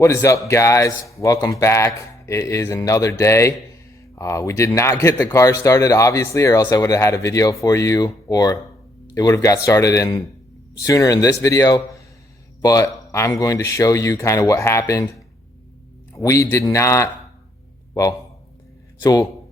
What is up, guys? Welcome back. It is another day. We did not get the car started, obviously, or else I would have had a video for you, or it would have got started sooner in this video. But I'm going to show you kind of what happened. We did not, so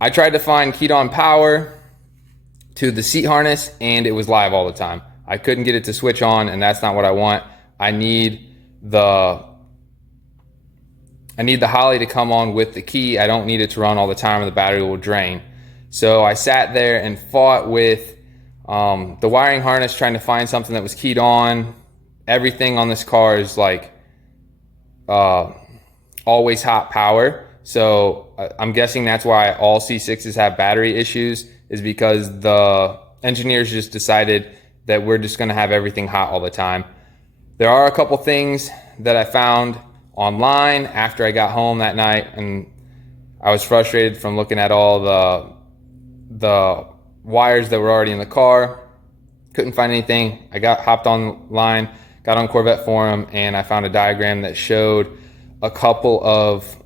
I tried to find keyed on power to the seat harness and it was live all the time. I couldn't get it to switch on, and that's not what I want. I need the Holley to come on with the key. I don't need it to run all the time or the battery will drain. So I sat there and fought with the wiring harness, trying to find something that was keyed on. Everything on this car is like always hot power. So I'm guessing that's why all C6s have battery issues, is because the engineers just decided that we're just gonna have everything hot all the time. There are a couple things that I found online after I got home that night, and I was frustrated from looking at all the wires that were already in the car. Couldn't find anything. I hopped online, got on Corvette forum, and I found a diagram that showed a couple of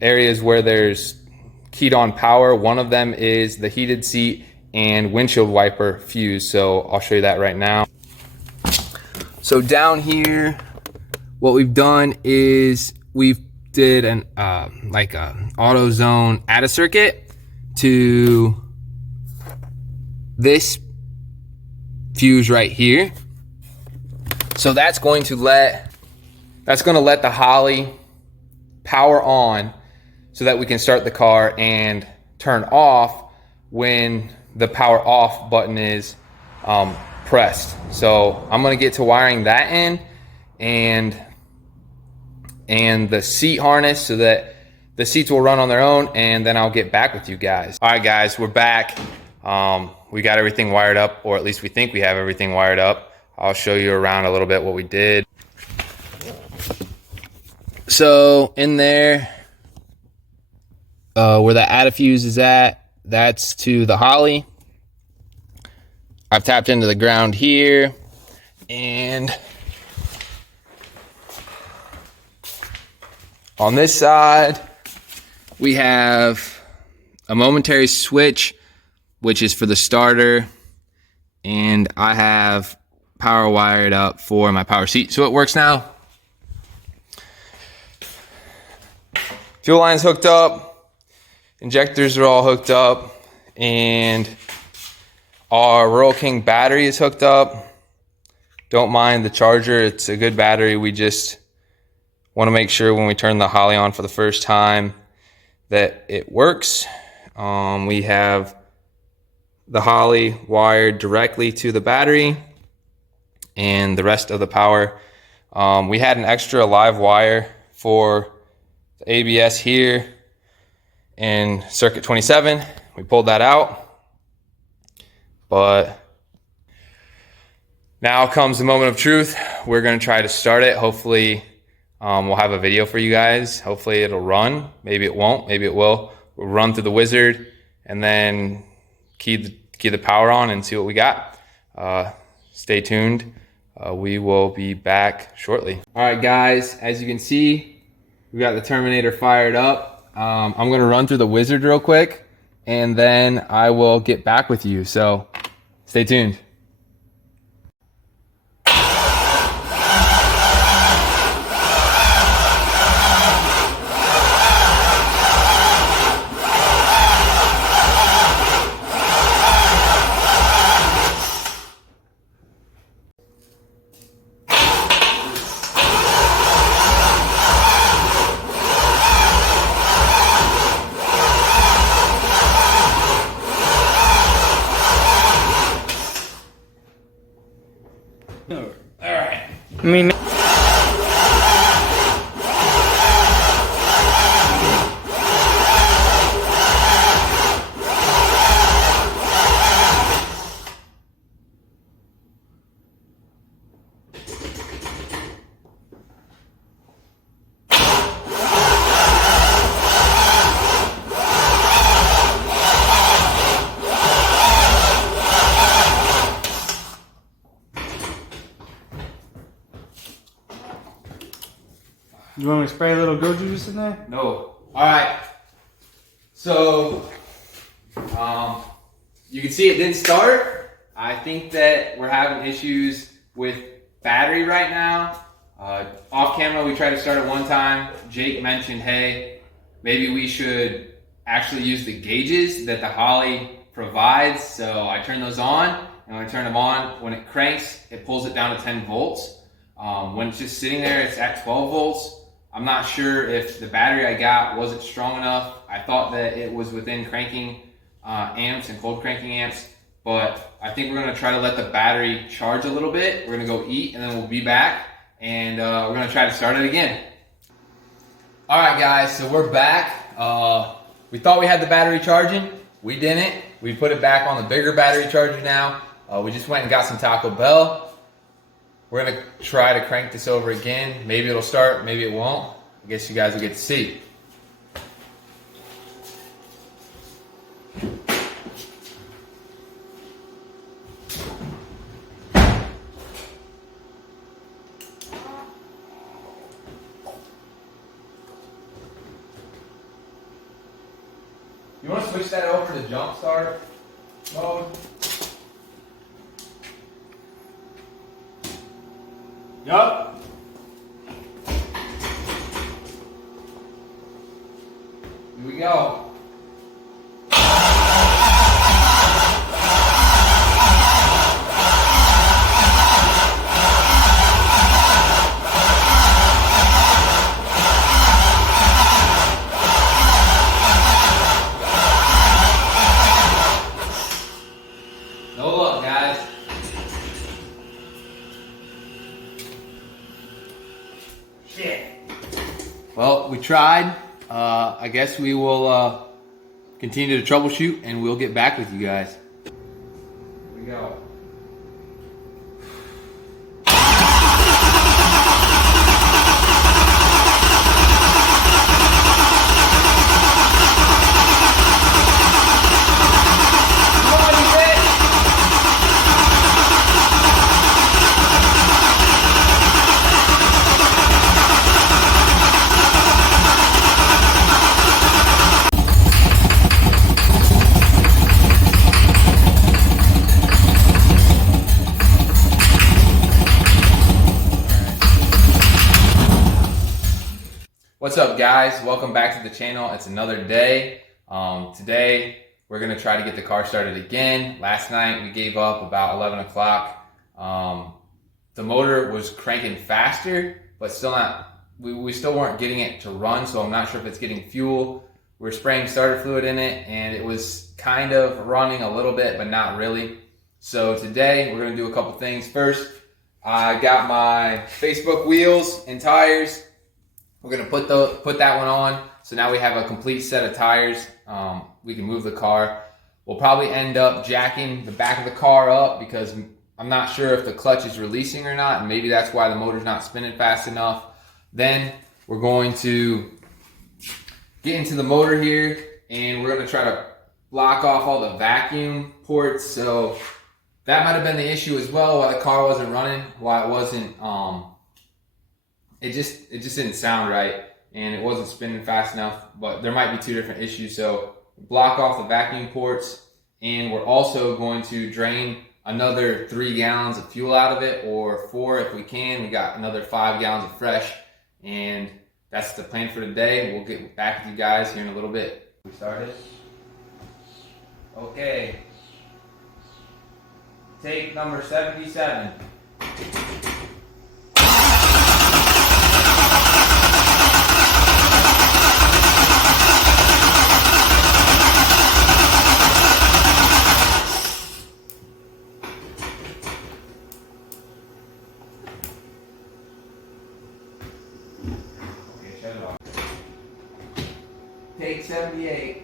areas where there's keyed on power. One of them is the heated seat and windshield wiper fuse. So I'll show you that right now. So down here, what we've done is we've did an like a auto zone add a circuit to this fuse right here. So that's going to let the Holley power on so that we can start the car and turn off when the power off button is pressed. So I'm gonna get to wiring that in and the seat harness so that the seats will run on their own, and then I'll get back with you guys. All right, guys, we're back. We got everything wired up, or at least we think we have everything wired up. I'll show you around a little bit what we did. So in there, where the add a fuse is at, that's to the Holley. I've tapped into the ground here, and on this side, we have a momentary switch, which is for the starter, and I have power wired up for my power seat, so it works now. Fuel line's hooked up, injectors are all hooked up, and our Rural King battery is hooked up. Don't mind the charger, it's a good battery. We just want to make sure when we turn the Holley on for the first time that it works. We have the Holley wired directly to the battery and the rest of the power. We had an extra live wire for the ABS here in circuit 27. We pulled that out. But now comes the moment of truth. We're going to try to start it. Hopefully we'll have a video for you guys. Hopefully it'll run. Maybe it won't. Maybe it will. We'll run through the wizard and then key the power on and see what we got. Stay tuned. We will be back shortly. All right, guys. As you can see, we got the Terminator fired up. I'm going to run through the wizard real quick, and then I will get back with you. So stay tuned. All right. I mean, You want me to spray a little goat juice in there? No. All right. So, you can see it didn't start. I think that we're having issues with battery right now. Off camera, we tried to start it one time. Jake mentioned, hey, maybe we should actually use the gauges that the Holley provides. So I turned those on, and when I turn them on, when it cranks, it pulls it down to 10 volts. When it's just sitting there, it's at 12 volts. I'm not sure if the battery I got wasn't strong enough. I thought that it was within cranking amps and cold cranking amps, but I think we're gonna try to let the battery charge a little bit. We're gonna go eat, and then we'll be back, and we're gonna try to start it again. All right, guys, so we're back. We thought we had the battery charging. We didn't. We put it back on the bigger battery charger now. We just went and got some Taco Bell. We're gonna try to crank this over again. Maybe it'll start, maybe it won't. I guess you guys will get to see. You want to switch that over to jump start mode? Yup. Here we go. No luck, guys. Shit. Well, we tried. I guess we will continue to troubleshoot, and we'll get back with you guys. Here we go. What's up, guys? Welcome back to the channel. It's another day. Today we're gonna try to get the car started again. Last night we gave up about 11 o'clock. The motor was cranking faster, but still not. We still weren't getting it to run, so I'm not sure if it's getting fuel. We're spraying starter fluid in it, and it was kind of running a little bit, but not really. So today we're gonna do a couple things. First, I got my Facebook wheels and tires. We're gonna put that one on. So now we have a complete set of tires. We can move the car. We'll probably end up jacking the back of the car up because I'm not sure if the clutch is releasing or not, and maybe that's why the motor's not spinning fast enough. Then we're going to get into the motor here, and we're gonna try to block off all the vacuum ports. So that might have been the issue as well, why the car wasn't running, why it wasn't, it just didn't sound right, and it wasn't spinning fast enough, but there might be two different issues. So block off the vacuum ports, and we're also going to drain another 3 gallons of fuel out of it, or 4 if we can. We got another 5 gallons of fresh, and that's the plan for today. We'll get back with you guys here in a little bit. We started? Okay. Take number 77. Take 78.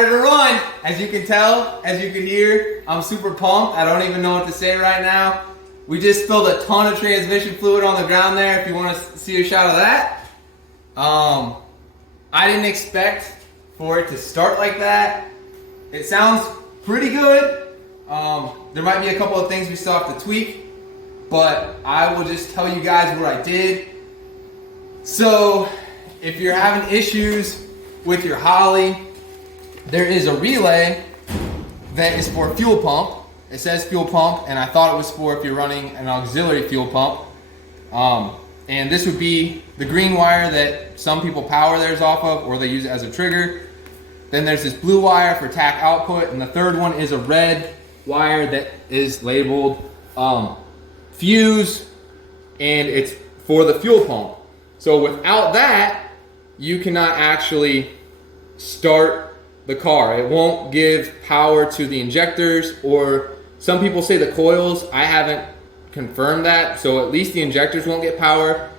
started to run. As you can tell, as you can hear, I'm super pumped. I don't even know what to say right now. We just spilled a ton of transmission fluid on the ground there, if you want to see a shot of that. I didn't expect for it to start like that. It sounds pretty good. There might be a couple of things we still have to tweak, but I will just tell you guys what I did. So if you're having issues with your Holly, there is a relay that is for a fuel pump. It says fuel pump, and I thought it was for if you're running an auxiliary fuel pump. And this would be the green wire that some people power theirs off of, or they use it as a trigger. Then there's this blue wire for tack output, and the third one is a red wire that is labeled fuse, and it's for the fuel pump. So without that, you cannot actually start the car. It won't give power to the injectors, or some people say the coils. I haven't confirmed that, so at least the injectors won't get power,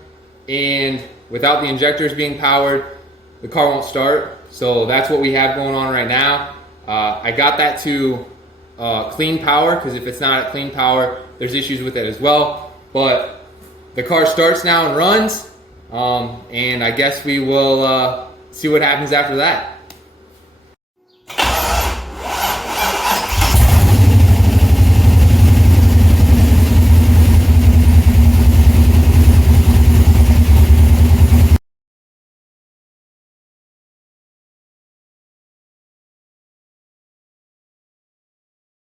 and without the injectors being powered, the car won't start. So that's what we have going on right now. I got that to clean power, because if it's not at clean power, there's issues with it as well. But the car starts now and runs, and I guess we will see what happens after that.